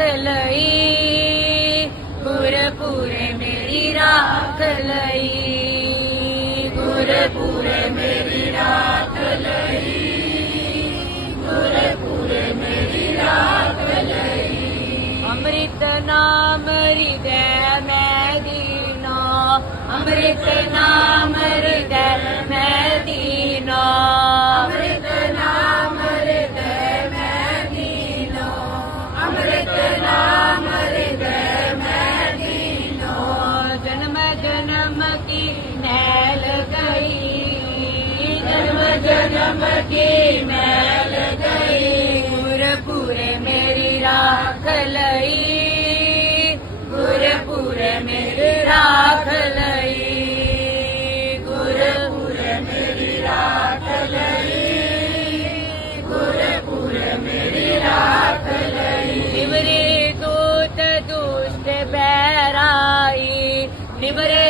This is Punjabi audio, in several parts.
ਲਈ ਗੁਰਪੂਰੇ ਮੇਰੀ ਰਾਖ ਲਈ ਗੁਰਪੂਰੇ ਮੇਰੀ ਰਾਖ ਲਈ ਗੁਰਪੂਰੇ ਮੇਰੀ ਰਾਖ ਲਈ ਅੰਮ੍ਰਿਤ ਨਾਮ ਹਿਰਦੈ ਮੈਂ ਦੀਨਾ ਅੰਮ੍ਰਿਤ ਨਾਮ ਹਿਰਦੈ ਮੈਂ ਦੀਨਾ ਜਨਮ ਕੀ ਮੈਲ ਗਈ? ਗੁਰਪੂਰੇ ਮੇਰੀ ਰਾਖ ਲਈ। ਗੁਰਪੂਰੇ ਮੇਰੀ ਰਾਖ ਲਈ। ਗੁਰਪੁਰੇ ਮੇਰੀ ਰਾਖ ਲਈ। ਗੁਰਪੁਰੇ ਮੇਰੀ ਰਾਖ ਲਈ। ਨਿਵਰੇ ਦੂਤ ਦੁਸ਼ਟ ਬੈਰਾਈ ਨਿਵਰੇ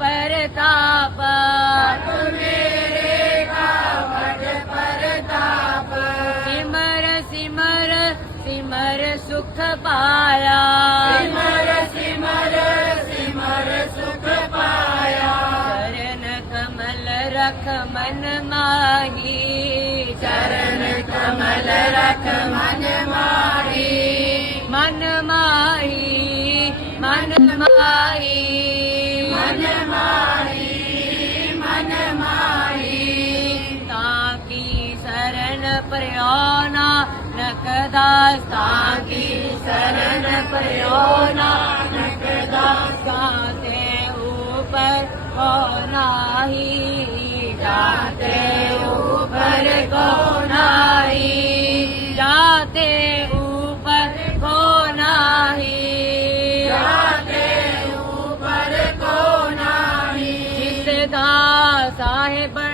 परताप मेरे कावड़ परताप सिमर सिमर सिमर सुख पाया सिमर सिमर सिमर सुख पाया चरण कमल रख मन माही चरण कमल रख मन माही मन माही मन माही ਦਾਸ ਸਾਖੀ ਸਰਨ ਪਇਓ ਨਾਨਕ ਦਾਸ ਤੇ ਉਪਰ ਕੋ ਨਾਹੀ ਜਾਤੇ ਉਪਰ ਕੋ ਨਾਹੀ ਜਾਤੇ ਉਪਰ ਕੋ ਨਾਹੀ ਜਾਤੇ ਉਪਰ ਕੋ ਨਾਹੀ ਜਿਸ ਦਾ ਸਾਹਿਬ